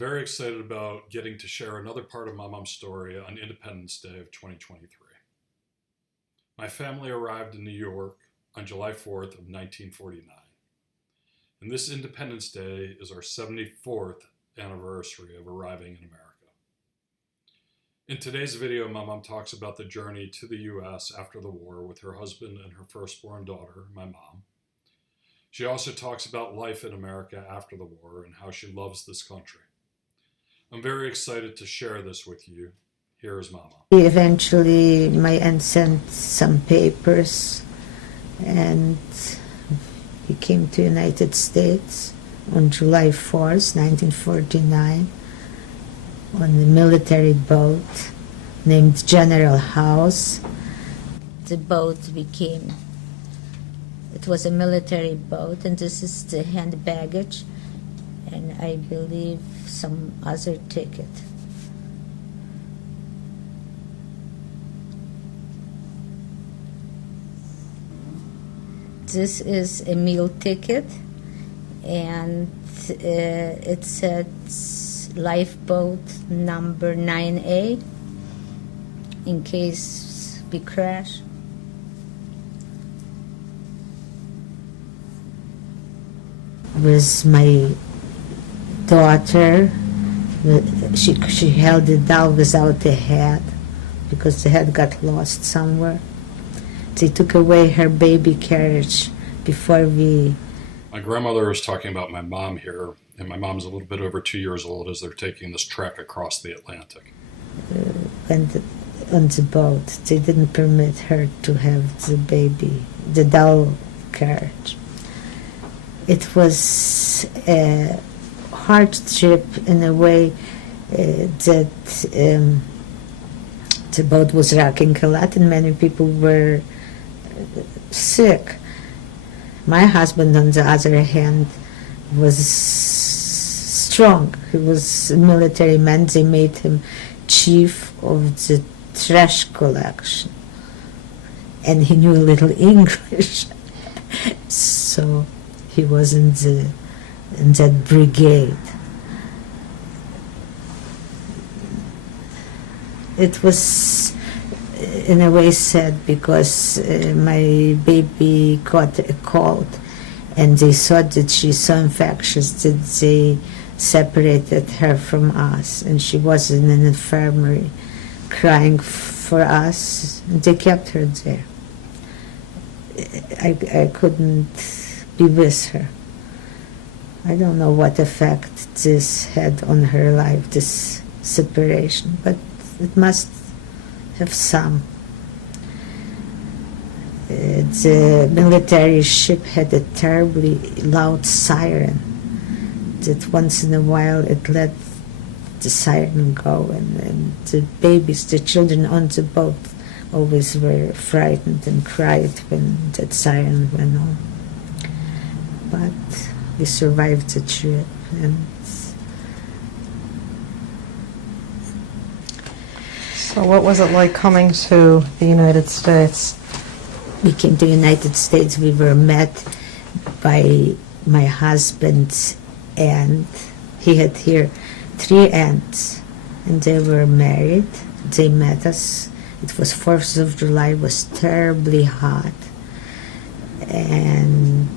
very excited about getting to share another part of my mom's story on Independence Day of 2023. My family arrived in New York on July 4th of 1949. And this Independence Day is our 74th anniversary of arriving in America. In today's video, my mom talks about the journey to the U.S. after the war with her husband and her firstborn daughter, my mom. She also talks about life in America after the war and how she loves this country. I'm very excited to share this with you. Here is Mama. Eventually, my aunt sent some papers, and he came to the United States on July 4th, 1949, on a military boat named General House. The boat it was a military boat, and this is the hand baggage, and I believe some other ticket. This is a meal ticket, and it says lifeboat number 9A in case we crash. With my daughter, she held the doll without a head because the head got lost somewhere. They took away her baby carriage before we... My grandmother was talking about my mom here, and my mom's a little bit over 2 years old as they're taking this trek across the Atlantic. Went on the boat. They didn't permit her to have the baby, the doll carriage. It was a hard trip in a way that the boat was rocking a lot and many people were sick. My husband, on the other hand, was strong. He was a military man. They made him chief of the trash collection, and he knew a little English. So he was in that brigade. It was in a way sad because my baby caught a cold, and they thought that she's so infectious that they separated her from us, and she was in an infirmary crying for us, and they kept her there. I couldn't be with her. I don't know what effect this had on her life, this separation, but it must have some. The military ship had a terribly loud siren that once in a while it let the siren go, and the babies, the children on the boat always were frightened and cried when that siren went on. But we survived the trip, and so what was it like coming to the United States? we came to the United States. We were met by my husband's aunt. He had here 3 aunts, and they were married. They met us. It was 4th of July. It was terribly hot. And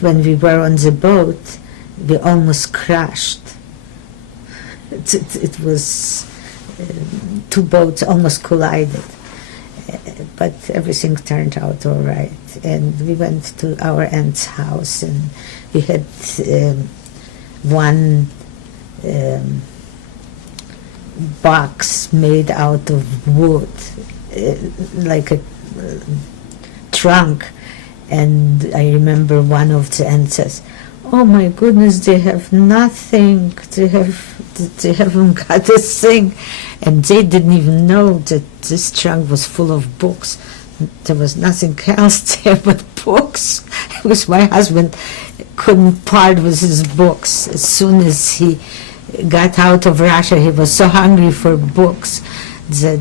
when we were on the boat, we almost crashed. It was 2 boats almost collided. But everything turned out all right. And we went to our aunt's house, and we had one box made out of wood, like a trunk. And I remember one of the aunts says, "Oh my goodness, they have nothing. They haven't got a thing." And they didn't even know that this trunk was full of books. There was nothing else there but books. Because my husband couldn't part with his books. As soon as he got out of Russia, he was so hungry for books that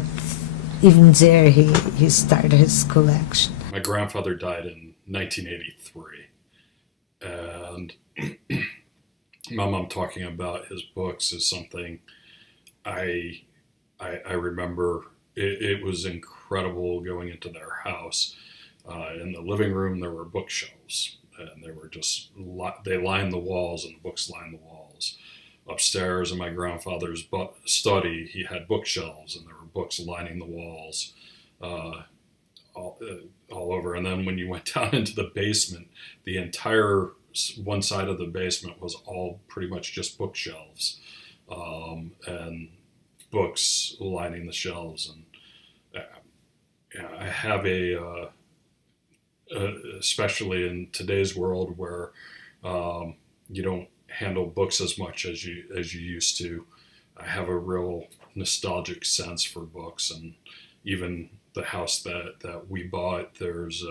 even there he started his collection. My grandfather died in 1983, and my mom talking about his books is something I remember. It was incredible going into their house. In the living room, there were bookshelves, and they were just they lined the walls, and the books lined the walls. Upstairs in my grandfather's study, he had bookshelves, and there were books lining the walls all over. And then when you went down into the basement, the entire one side of the basement was all pretty much just bookshelves, and books lining the shelves. And I have especially in today's world where you don't handle books as much as you used to. I have a real nostalgic sense for books, and even the house that we bought, there's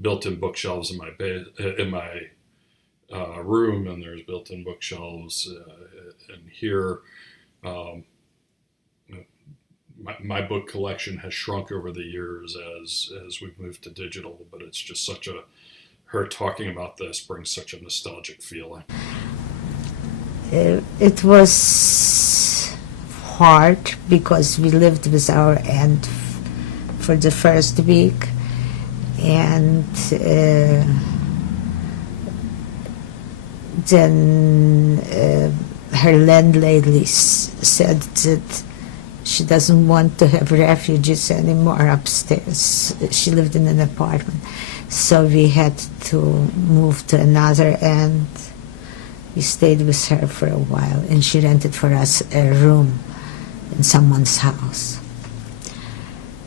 built-in bookshelves in my room, and there's built-in bookshelves in here. My book collection has shrunk over the years as we've moved to digital, but it's just her talking about this brings such a nostalgic feeling. It was hard because we lived with our aunt for the first week, and then her landlady said that she doesn't want to have refugees anymore upstairs. She lived in an apartment. So we had to move to another, and we stayed with her for a while, and she rented for us a room in someone's house.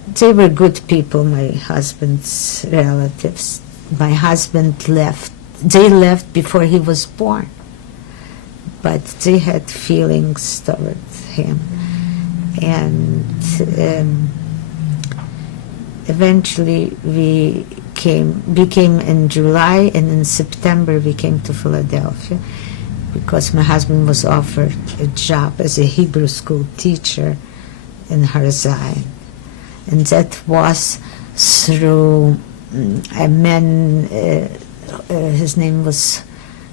They were good people, my husband's relatives. My husband left. They left before he was born, but they had feelings toward him. And eventually we came in July, and in September we came to Philadelphia because my husband was offered a job as a Hebrew school teacher in Zion. And that was through a man, his name was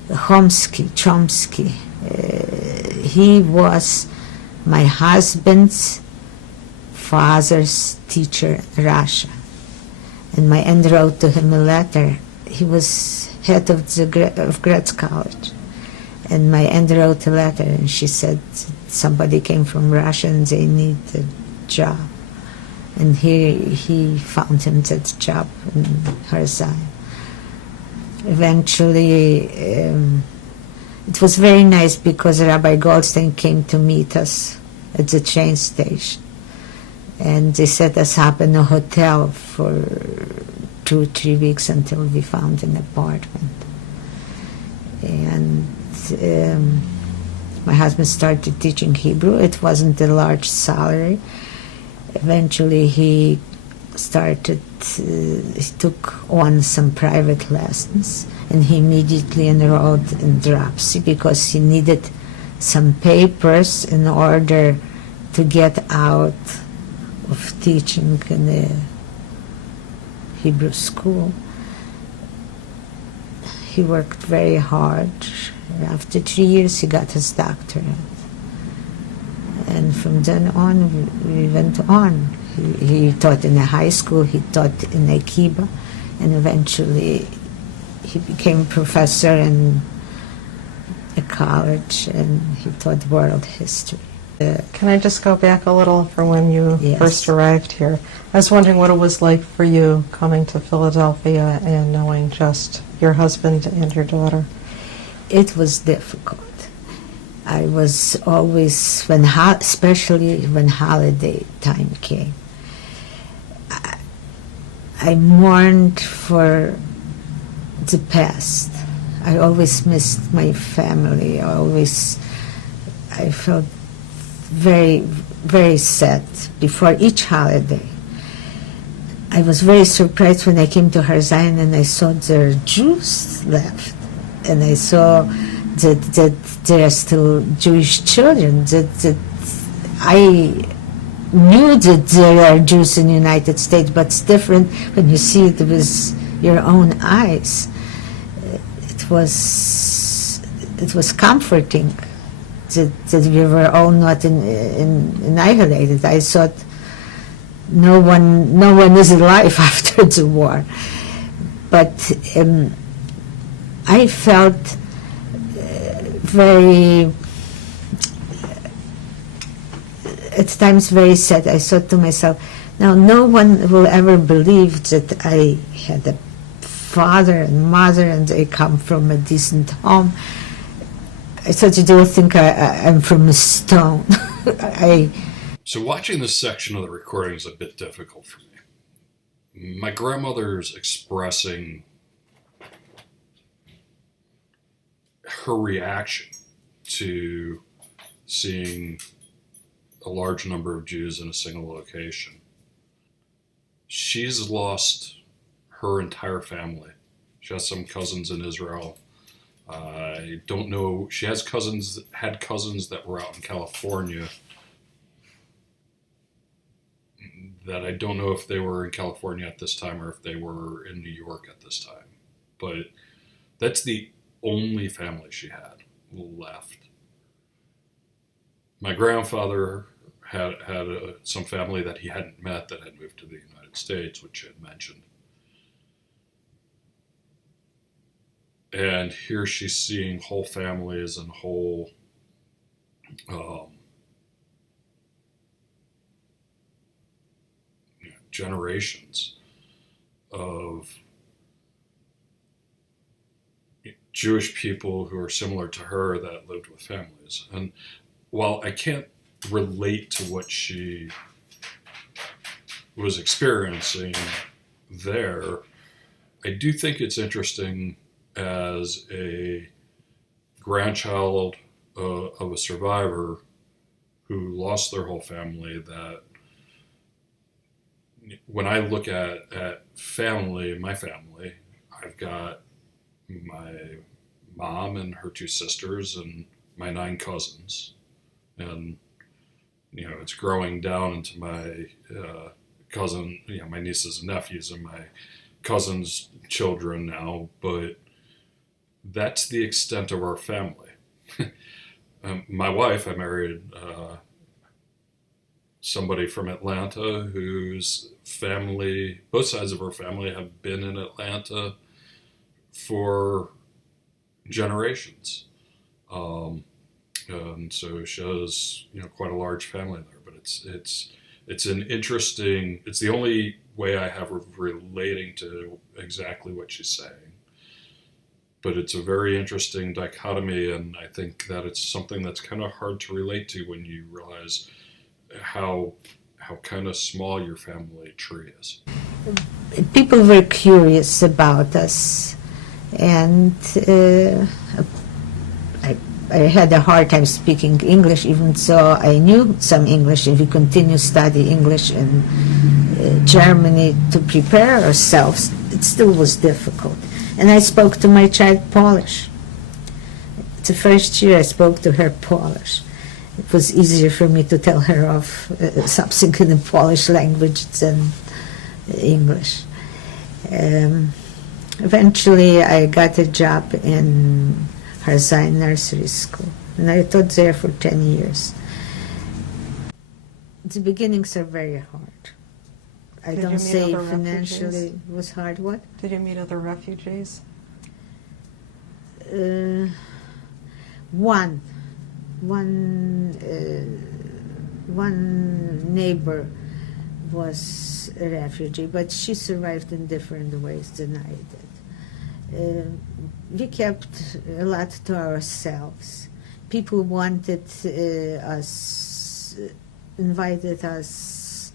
Chomsky. He was my husband's father's teacher in Russia. And my aunt wrote to him a letter. He was head of grad college. And my aunt wrote a letter, and she said somebody came from Russia and they need a job. And he found him that job in Zion. Eventually, it was very nice because Rabbi Goldstein came to meet us at the train station. And they set us up in a hotel for 2 or 3 weeks until we found an apartment. And my husband started teaching Hebrew. It wasn't a large salary. Eventually he took on some private lessons, and he immediately enrolled in Dropsy because he needed some papers in order to get out of teaching in a Hebrew school. He worked very hard. After 3 years he got his doctorate. And from then on, we went on. He taught in a high school, he taught in a kibbutz, and eventually he became a professor in a college, and he taught world history. Can I just go back a little for when you Yes. first arrived here? I was wondering what it was like for you coming to Philadelphia and knowing just your husband and your daughter. It was difficult. I was always, especially when holiday time came, I mourned for the past. I always missed my family. I felt very, very sad before each holiday. I was very surprised when I came to Zion and I saw there are Jews left, and I saw that there are still Jewish children. That I knew that there are Jews in the United States, but it's different when you see it with your own eyes. It was it was comforting that we were all not annihilated. I thought no one is alive after the war. But I felt at times very sad. I thought to myself, now no one will ever believe that I had a father and mother and they come from a decent home. I thought they will think I'm from a stone. So watching this section of the recording is a bit difficult for me. My grandmother's expressing her reaction to seeing a large number of Jews in a single location. She's lost her entire family. She has some cousins in Israel. I don't know. She had cousins that were out in California that I don't know if they were in California at this time or if they were in New York at this time. But that's the only family she had left. My grandfather had some family that he hadn't met that had moved to the United States, which I had mentioned. And here she's seeing whole families and whole generations of Jewish people who are similar to her that lived with families. And while I can't relate to what she was experiencing there, I do think it's interesting as a grandchild of a survivor who lost their whole family, that when I look at family, my family, I've got my mom and her 2 sisters and my 9 cousins. And, it's growing down into my cousin, my nieces and nephews and my cousins' children now, but that's the extent of our family. My wife, I married somebody from Atlanta whose family, both sides of her family have been in Atlanta for generations. And so she has, quite a large family there, but it's an interesting, it's the only way I have of relating to exactly what she's saying. But it's a very interesting dichotomy, and I think that it's something that's kind of hard to relate to when you realize how kind of small your family tree is. People were curious about us, and I had a hard time speaking English, even though I knew some English, and we continued to study English in Germany to prepare ourselves. It still was difficult. And I spoke to my child Polish. The first year I spoke to her Polish. It was easier for me to tell her of something in the Polish language than English. Eventually I got a job in Harzain Nursery School, and I taught there for 10 years. The beginnings are very hard. I don't say financially it was hard. What? Did you meet other refugees? One neighbor was a refugee, but she survived in different ways than I did. We kept a lot to ourselves. People wanted us, invited us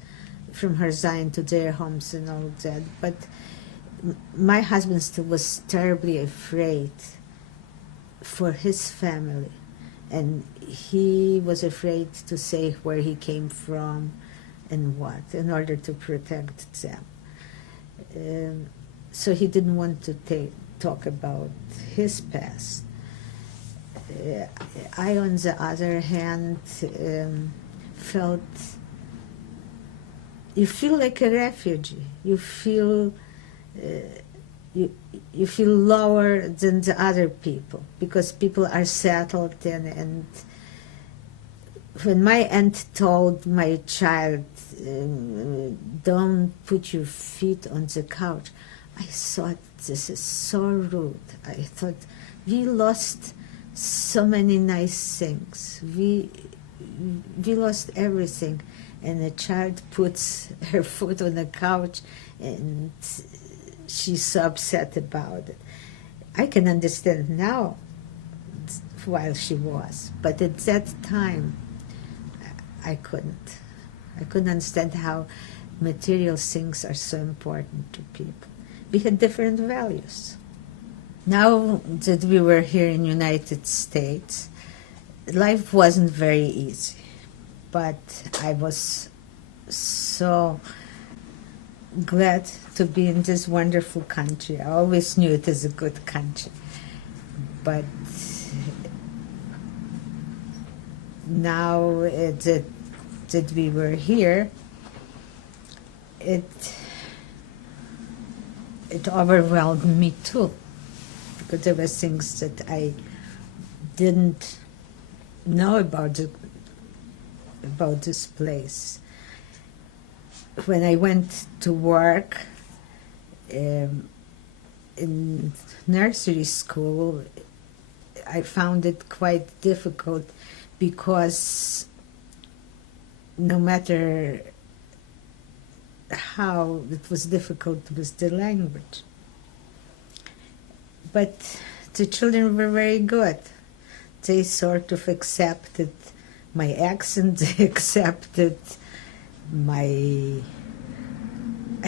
from Harzain to their homes and all that, but my husband still was terribly afraid for his family, and he was afraid to say where he came from and what, in order to protect them. So he didn't want to talk about his past. I, on the other hand, felt, you feel like a refugee. You feel you feel lower than the other people because people are settled and when my aunt told my child, don't put your feet on the couch, I thought, this is so rude. I thought, we lost so many nice things. We lost everything. And a child puts her foot on the couch and she's so upset about it. I can understand now while she was, but at that time, I couldn't. I couldn't understand how material things are so important to people. We had different values. Now that we were here in the United States, life wasn't very easy, but I was so glad to be in this wonderful country. I always knew it is a good country, but now that we were here, it overwhelmed me too, because there were things that I didn't know about this place. When I went to work in nursery school, I found it quite difficult because no matter how, it was difficult with the language. But the children were very good. They sort of accepted my accent, they accepted I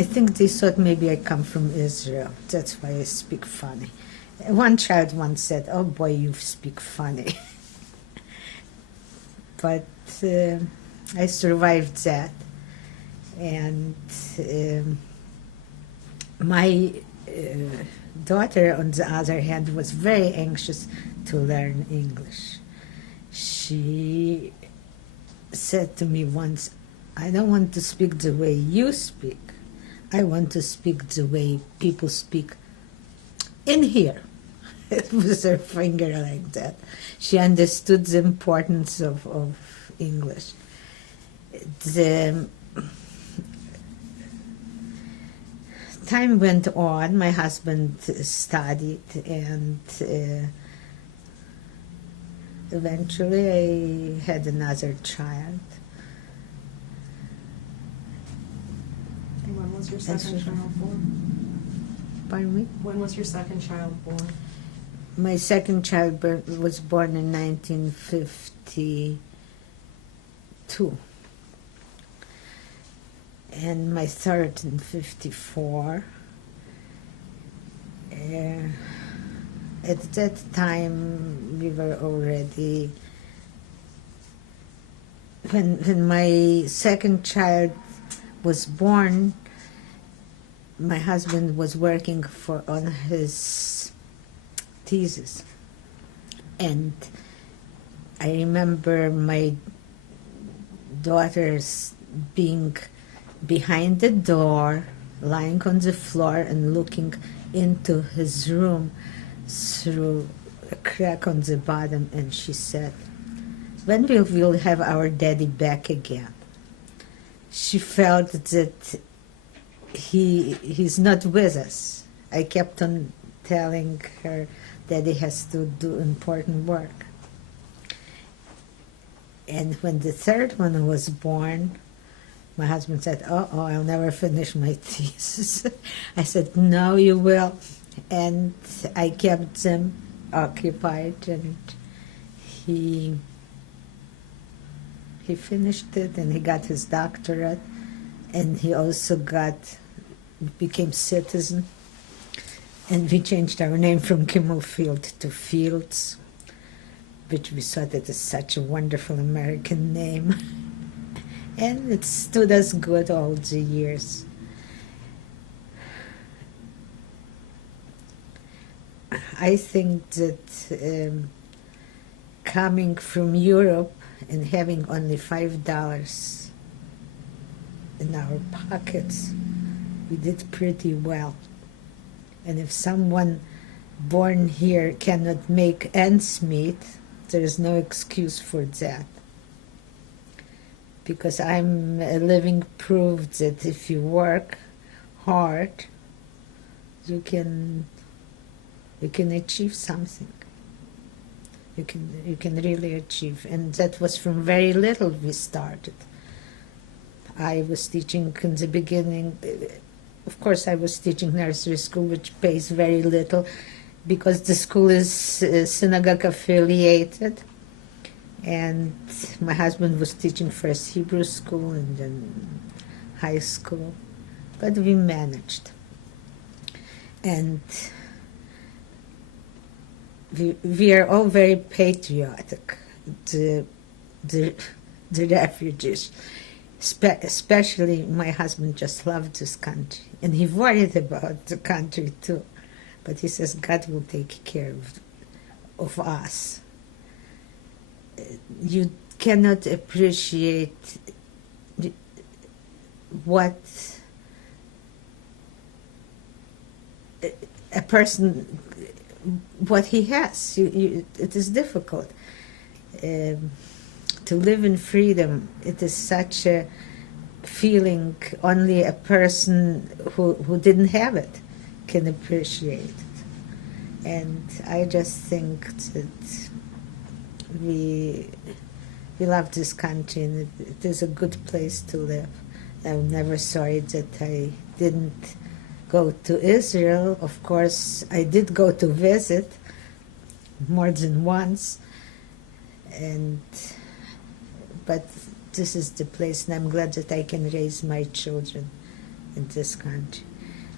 think they thought maybe I come from Israel. That's why I speak funny. One child once said, "Oh boy, you speak funny." But I survived that. And my daughter, on the other hand, was very anxious to learn English. She said to me once, "I don't want to speak the way you speak. I want to speak the way people speak in here." It was her finger like that. She understood the importance of English. The time went on. My husband studied, and eventually I had another child. And when was your second child born? Pardon me? When was your second child born? My second child was born in 1952, and my third in 54. At that time, we were already. When my second child was born, my husband was working on his thesis, and I remember my daughters being behind the door, lying on the floor and looking into his room through a crack on the bottom, and she said, "When will we have our daddy back again?" She felt that he's not with us. I kept on telling her Daddy has to do important work. And when the third one was born, my husband said, "Oh, I'll never finish my thesis." I said, "No, you will." And I kept them occupied, and he finished it, and he got his doctorate, and he also became citizen. And we changed our name from Kimmelfield to Fields, which we thought it is such a wonderful American name. And it stood us good all the years. I think that coming from Europe and having only $5 in our pockets, we did pretty well. And if someone born here cannot make ends meet, there is no excuse for that. Because I'm a living proof that if you work hard, you can achieve something. You can really achieve. And that was from very little we started. I was teaching in the beginning. Of course, I was teaching nursery school, which pays very little because the school is synagogue affiliated. And my husband was teaching first Hebrew school and then high school. But we managed. And we are all very patriotic, the refugees. Especially my husband just loved this country, and he worried about the country too. But he says God will take care of us. You cannot appreciate what a person, what he has. It is difficult. To live in freedom, it is such a feeling only a person who didn't have it can appreciate it. And I just think that we love this country, and it is a good place to live. I'm never sorry that I didn't go to Israel. Of course, I did go to visit more than once, but this is the place, and I'm glad that I can raise my children in this country.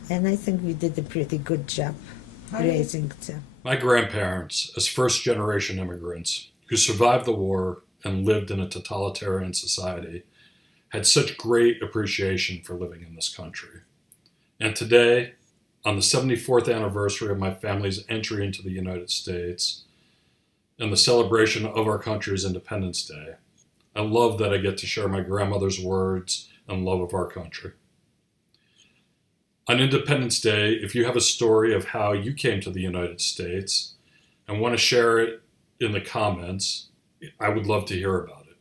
And I think we did a pretty good job raising them. My grandparents, as first-generation immigrants who survived the war and lived in a totalitarian society, had such great appreciation for living in this country. And today, on the 74th anniversary of my family's entry into the United States and the celebration of our country's Independence Day, I love that I get to share my grandmother's words and love of our country. On Independence Day, if you have a story of how you came to the United States and want to share it in the comments, I would love to hear about it.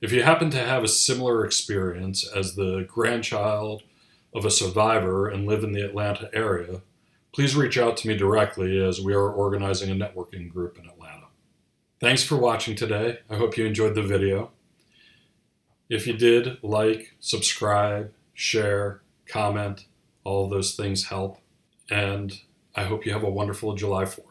If you happen to have a similar experience as the grandchild of a survivor and live in the Atlanta area, please reach out to me directly, as we are organizing a networking group in Atlanta. Thanks for watching today. I hope you enjoyed the video. If you did, like, subscribe, share, comment. All of those things help. And I hope you have a wonderful July 4th.